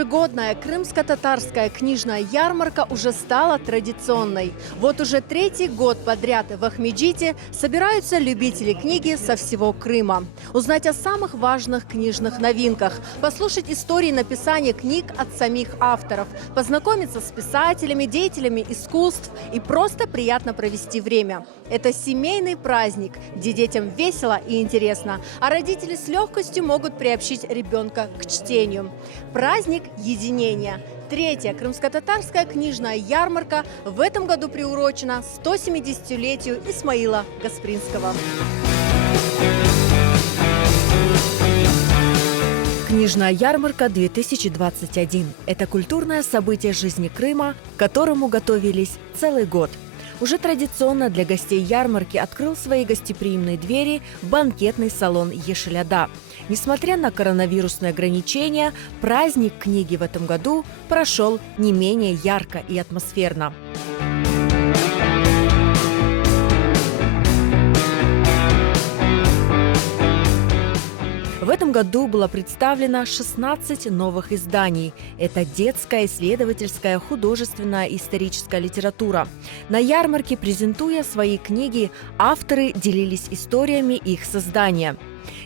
Ежегодная крымско-татарская книжная ярмарка уже стала традиционной. Вот уже третий год подряд в Ахмеджите собираются любители книги со всего Крыма. Узнать о самых важных книжных новинках, послушать истории написания книг от самих авторов, познакомиться с писателями, деятелями искусств и просто приятно провести время. Это семейный праздник, где детям весело и интересно, а родители с легкостью могут приобщить ребенка к чтению. Праздник единения. Третья крымско-татарская книжная ярмарка в этом году приурочена 170-летию Исмаила Гаспринского. Книжная ярмарка 2021 – это культурное событие жизни Крыма, к которому готовились целый год. Уже традиционно для гостей ярмарки открыл свои гостеприимные двери банкетный салон «Ешеляда». Несмотря на коронавирусные ограничения, праздник книги в этом году прошел не менее ярко и атмосферно. В этом году было представлено 16 новых изданий. Это детская, исследовательская, художественная и историческая литература. На ярмарке, презентуя свои книги, авторы делились историями их создания.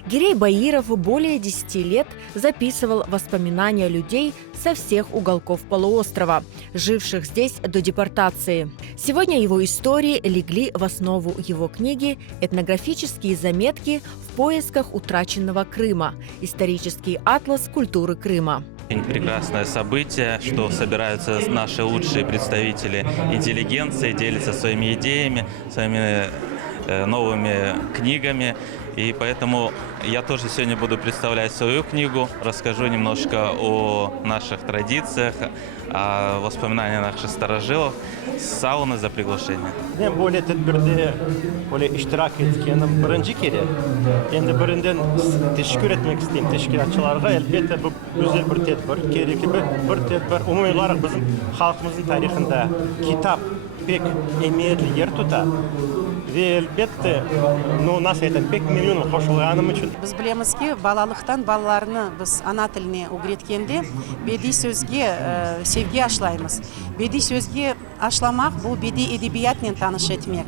Гирей Баиров более 10 лет записывал воспоминания людей со всех уголков полуострова, живших здесь до депортации. Сегодня его истории легли в основу его книги «Этнографические заметки в поисках утраченного Крыма. Исторический атлас культуры Крыма». Прекрасное событие, что собираются наши лучшие представители интеллигенции, делятся своими идеями, своими новыми книгами. И поэтому я тоже сегодня буду представлять свою книгу, расскажу немножко о наших традициях, о воспоминаниях наших старожилов, сауны за приглашение. Ben böyle tedbirde böyle iştirak etkenim birinci kere. Endi birinden teşekkür etmek isteyeyim teşkilatçılarga. Elbette bu güzel bir tedbir, gerekli bir tedbir. Umumiy olarak bizim halkımızın tarixinde kitap pek emniyetli yer tutar. Ve elbette nasıl aytам, pek memnun qo'shilganim uchun. Biz bilamizki, балалықтан балаларны biz ana tiline o'rgatkanda bediiy so'zga sevgi ashlaymiz. Bediiy so'zga ashlamak bu bediiy edebiyat bilan tanish etmek.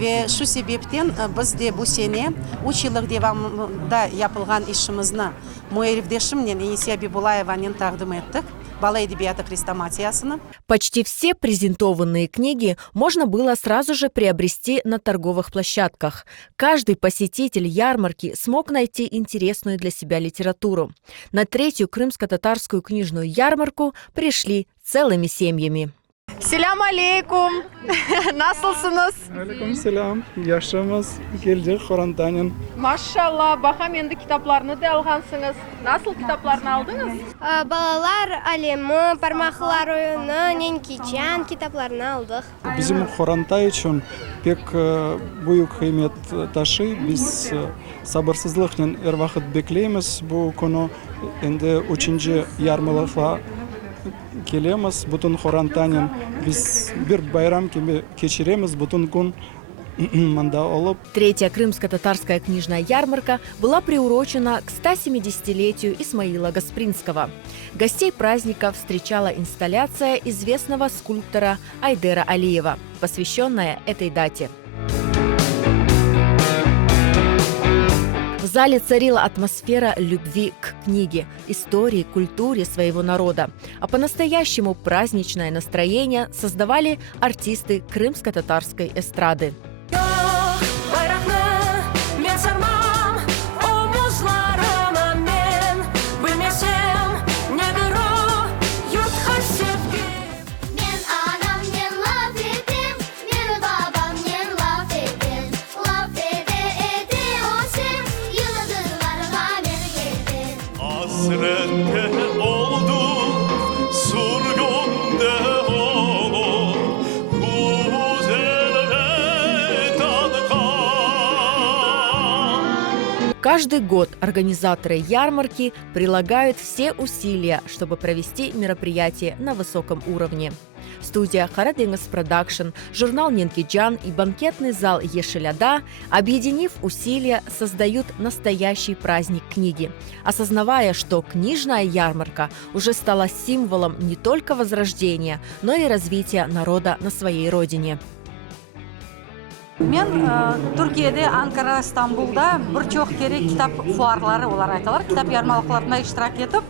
Ve shu sebepten biz de bu sene 3 yıllık devamında yapılgan işimizni muharrifdeshim bilan Enisiya Бибулаева bilan taqdim etdik. Бала эдебията хрестоматиясына. Почти все презентованные книги можно было сразу же приобрести на торговых площадках. Каждый посетитель ярмарки смог найти интересную для себя литературу. На третью крымско-татарскую книжную ярмарку пришли целыми семьями. Селям алейкум! Nasılsınız? Aleyküm selam. Yaşamız geldi Horandan'ın. Maşallah, bakam endi kitaplarını da algansınız. Nasıl kitaplarını aldınız? Balalar alemi, parmaklar oyunu, Nenkiçen kitaplarını aldık. Bizim Horantay için pek büyük kıymet taşı. Biz sabırsızlıkla her vakit bekliyoruz bu konu. Endi 3. yarmarkla kelemiz. Bütün Horantan'ın biz bir bayram gibi geçiremiz. Bütün gün Третья крымско-татарская книжная ярмарка была приурочена к 170-летию Исмаила Гаспринского. Гостей праздника встречала инсталляция известного скульптора Айдера Алиева, посвященная этой дате. В зале царила атмосфера любви к книге, истории, культуре своего народа. А по-настоящему праздничное настроение создавали артисты крымско-татарской эстрады. Каждый год организаторы ярмарки прилагают все усилия, чтобы провести мероприятие на высоком уровне. студия «Харадеңіз Продакшн», журнал «Ненкиджан» и банкетный зал «Ешеляда», объединив усилия, создают настоящий праздник книги, осознавая, что книжная ярмарка уже стала символом не только возрождения, но и развития народа на своей родине. Мен Түркияда, Анкара, Стамбулда бір чоқ керек китап фуарлары олар айталар. Китап ярмалықларында иштирак етіп,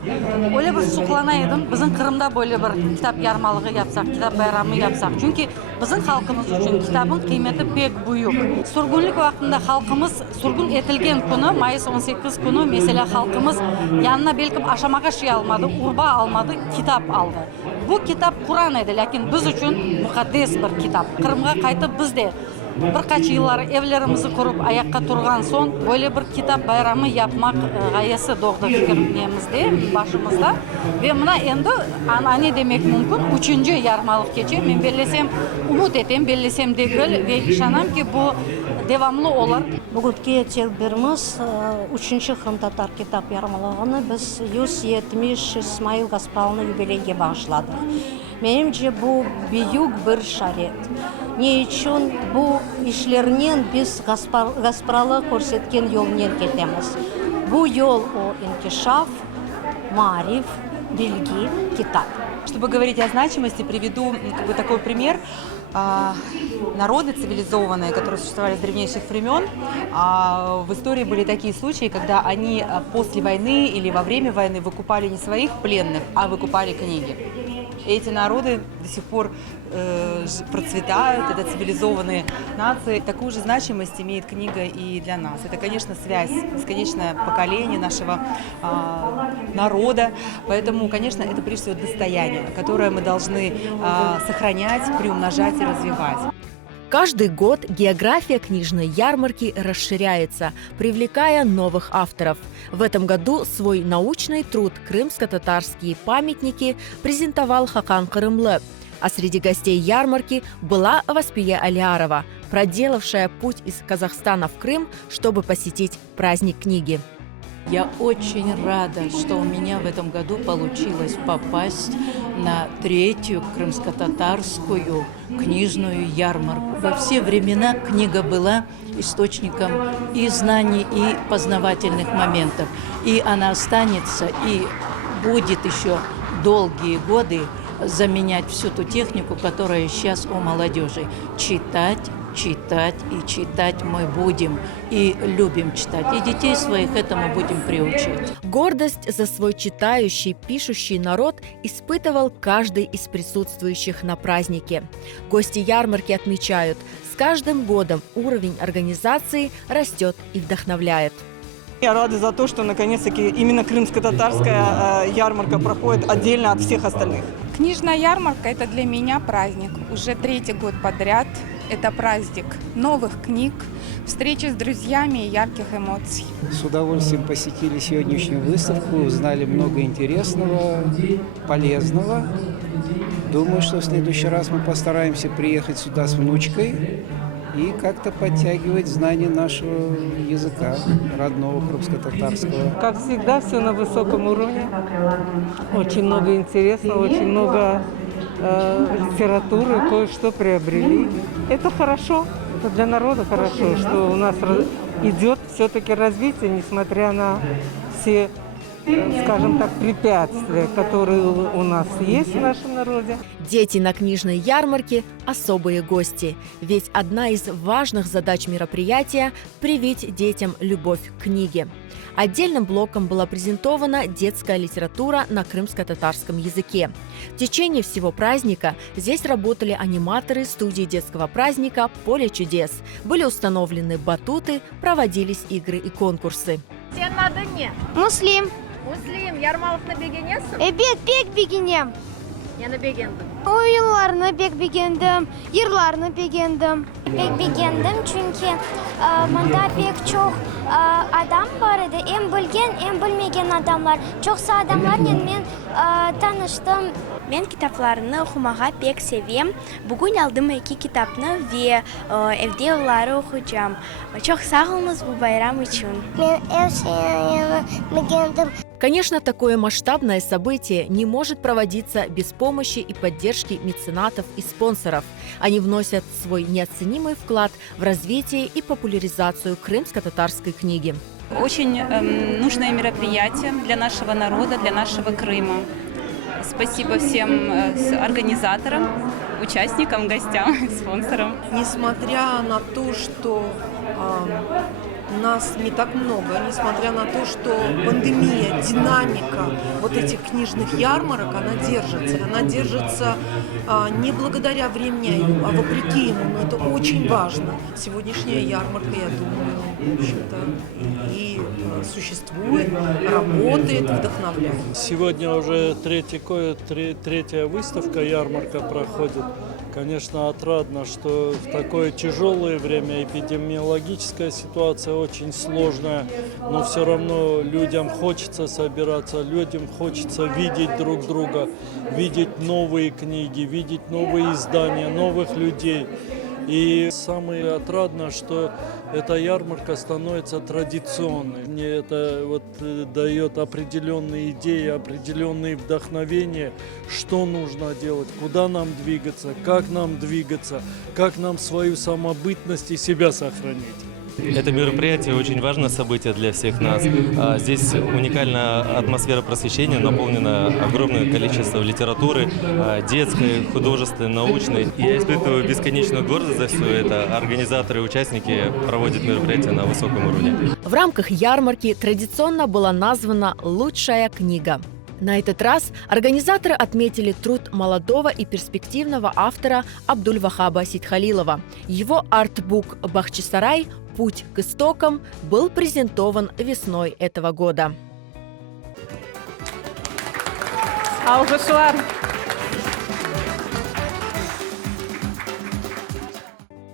ойлы бір суқлана едім, біздің Қырымда бойлы бір китап ярмалығы yapsақ, китап байрамы yapsақ. Чүнки біздің халқымыз үшін китабың қиметі бек бұйық. Сүргінлік уақытында халқымыз сүргін етілген күні, майыс 18 күні, mesela халқымыз янына белкім ашамаға ши алмады, урба алмады, китап алды. Бұл китап Құран еді, ләкин біз үшін мұқаддес бір китап. Қырымға қайтып бізде bir kaç yıllar evlerimizi kurup ayakta turgan son böyle bir kitap bayramı yapmak gayesi doğdu fikrimizde başımızda ve buna endi ne demek mümkün 3. yarmalık geçiyor. Ben bellesem umut etem bellesem değil ve işanam ki bu devamlı olur. Бүгінгі телберіміз 3-ші Қырым-татар китап ярмалығыны біз 170 İsmail Гаспаралны юбилейге бағышладық. Менімше бұл бүйік бір шарет. Не үшін бұл ішлерінен біз Гаспаралы көрсеткен yolнен кетеміз. Бұл yol о инкишаф, мариф, билги, китап. Чтобы говорить о значимости, приведу такой пример. Народы цивилизованные, которые существовали с древнейших времен, в истории были такие случаи, когда они после войны или во время войны выкупали не своих пленных, а выкупали книги. Эти народы до сих пор процветают, это цивилизованные нации. Такую же значимость имеет книга и для нас. Это, конечно, связь, бесконечное поколение нашего народа. Поэтому, конечно, это прежде всего достояние, которое мы должны сохранять, приумножать и развивать. Каждый год география книжной ярмарки расширяется, привлекая новых авторов. В этом году свой научный труд «Крымско-татарские памятники» презентовал Хакан Кырымлы. А среди гостей ярмарки была Васпия Алиарова, проделавшая путь из Казахстана в Крым, чтобы посетить праздник книги. Я очень рада, что у меня в этом году получилось попасть на 3-ю крымско-татарскую книжную ярмарку. Во все времена книга была источником и знаний, и познавательных моментов. И она останется, и будет еще долгие годы заменять всю ту технику, которая сейчас у молодежи. Читать, читать и читать мы будем и любим читать. И детей своих этому будем приучить. Гордость за свой читающий, пишущий народ испытывал каждый из присутствующих на празднике. Гости ярмарки отмечают, с каждым годом уровень организации растет и вдохновляет. Я рада за то, что наконец-таки именно крымско-татарская ярмарка проходит отдельно от всех остальных. Книжная ярмарка – это для меня праздник. Уже 3-й год подряд это праздник новых книг, встречи с друзьями и ярких эмоций. С удовольствием посетили сегодняшнюю выставку, узнали много интересного, полезного. Думаю, что в следующий раз мы постараемся приехать сюда с внучкой и как-то подтягивать знания нашего языка, родного крымско-татарского. Как всегда, все на высоком уровне. Очень много интересного, очень много литературы, кое-что приобрели. Это хорошо, это для народа хорошо, что у нас идет все-таки развитие, несмотря на все, скажем так, препятствия, которые у нас есть в нашем народе. Дети на книжной ярмарке – особые гости. Ведь одна из важных задач мероприятия – привить детям любовь к книге. Отдельным блоком была презентована детская литература на крымско-татарском языке. В течение всего праздника здесь работали аниматоры студии детского праздника «Поле чудес». Были установлены батуты, проводились игры и конкурсы. Сен аты не? Муслим. Муслим, ярмалықны бегенесің? Бек бегенем. Нені бегендің? Ойынларны бек бегендім, ерларны бегендім. Бек бегендім, чүнки мында бек çok адам бар еді. Ем білген, ем білмеген адамлар. Çoğsa адамлармен мен tanıştım. Мен китапларны оқымаға бек sevем. Бүгін алдым 2 китапны ve evde onları okuyacağım. Çok sağ olunuz bu bayram için. Мен ev bегендім. Конечно, такое масштабное событие не может проводиться без помощи и поддержки меценатов и спонсоров. Они вносят свой неоценимый вклад в развитие и популяризацию крымско-татарской книги. Очень нужное мероприятие для нашего народа, для нашего Крыма. Спасибо всем организаторам, участникам, гостям, спонсорам. Несмотря на то, что нас не так много, несмотря на то, что пандемия, динамика вот этих книжных ярмарок, она держится. Она держится не благодаря времени, а вопреки ему, но это очень важно. Сегодняшняя ярмарка, я думаю, в общем-то, и существует, работает, вдохновляет. Сегодня уже третья выставка, ярмарка проходит. Конечно, отрадно, что в такое тяжелое время эпидемиологическая ситуация очень сложная, но все равно людям хочется собираться, людям хочется видеть друг друга, видеть новые книги, видеть новые издания, новых людей. И самое отрадно, что эта ярмарка становится традиционной. Мне это дает определенные идеи, определенные вдохновения, что нужно делать, куда нам двигаться, как нам свою самобытность и себя сохранить. Это мероприятие очень важное событие для всех нас. Здесь уникальная атмосфера просвещения, наполнена огромным количеством литературы, детской, художественной, научной. И я испытываю бесконечную гордость за все это. Организаторы и участники проводят мероприятие на высоком уровне. В рамках ярмарки традиционно была названа «Лучшая книга». На этот раз организаторы отметили труд молодого и перспективного автора Абдуль-Вахаба Сидхалилова. Его артбук «Бахчисарай. Путь к истокам» был презентован весной этого года.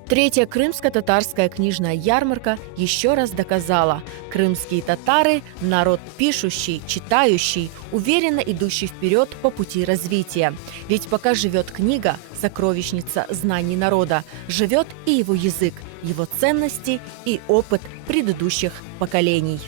Третья крымско-татарская книжная ярмарка еще раз доказала: крымские татары – народ пишущий, читающий, уверенно идущий вперед по пути развития. Ведь пока живет книга, сокровищница знаний народа, живет и его язык, его ценности и опыт предыдущих поколений.